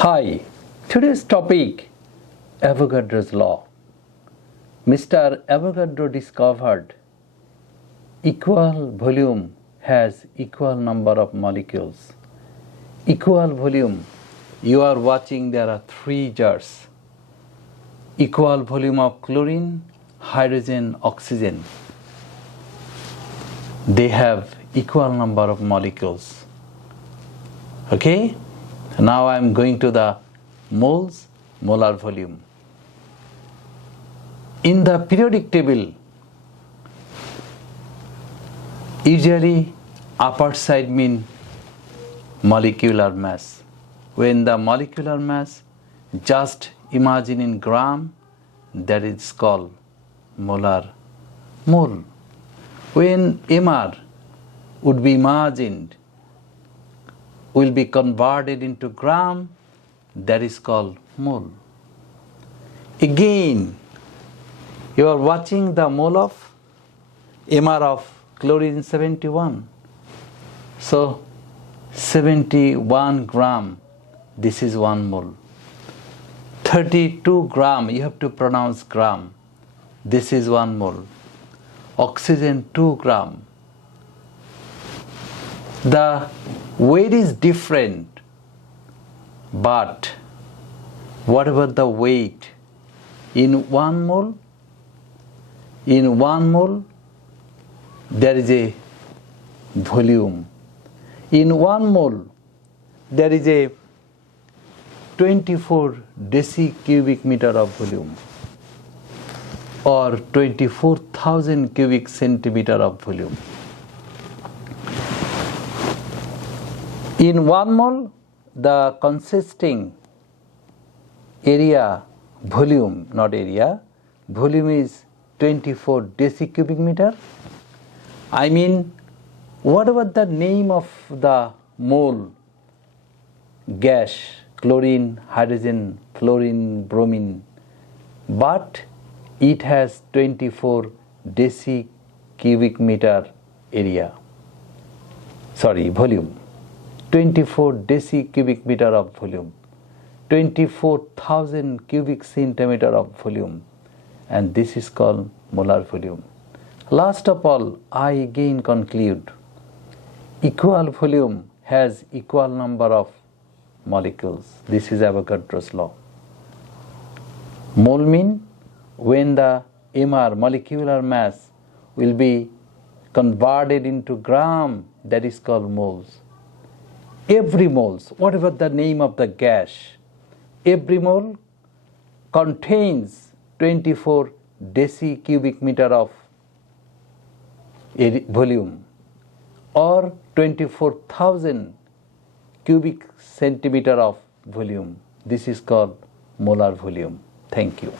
Hi, today's topic, Avogadro's law. Mr. Avogadro discovered equal volume has equal number of molecules. Equal volume, you are watching there are three jars. Equal volume of chlorine, hydrogen, oxygen. They have equal number of molecules. Okay? Now I am going to the moles, molar volume. In the periodic table, usually upper side mean molecular mass. When the molecular mass, just imagine in gram, that is called molar mole. When MR would be imagined, will be converted into gram, that is called mole. Again, you are watching the mole of MR of chlorine 71. So 71 gram, this is 1 mole. 32 gram, you have to pronounce gram, this is 1 mole. Oxygen 2 gram. The weight is different, but whatever the weight, in 1 mole, there is a volume. In 1 mole, there is a 24 decicubic meter of volume, or 24,000 cubic centimeter of volume. In 1 mole, the consisting area, volume, not area, volume is 24 decicubic meter. I mean, whatever the name of the mole, gas, chlorine, hydrogen, fluorine, bromine, but it has 24 decicubic meter area. Sorry, volume. 24 decicubic meter of volume, 24,000 cubic centimeter of volume, and this is called molar volume. Last of all, I again conclude, equal volume has equal number of molecules. This is Avogadro's law. Mole mean when the MR, molecular mass, will be converted into gram, that is called moles. Every moles, whatever the name of the gas, every mole contains 24 decicubic meter of volume, or 24,000 cubic centimeter of volume. This is called molar volume. Thank you.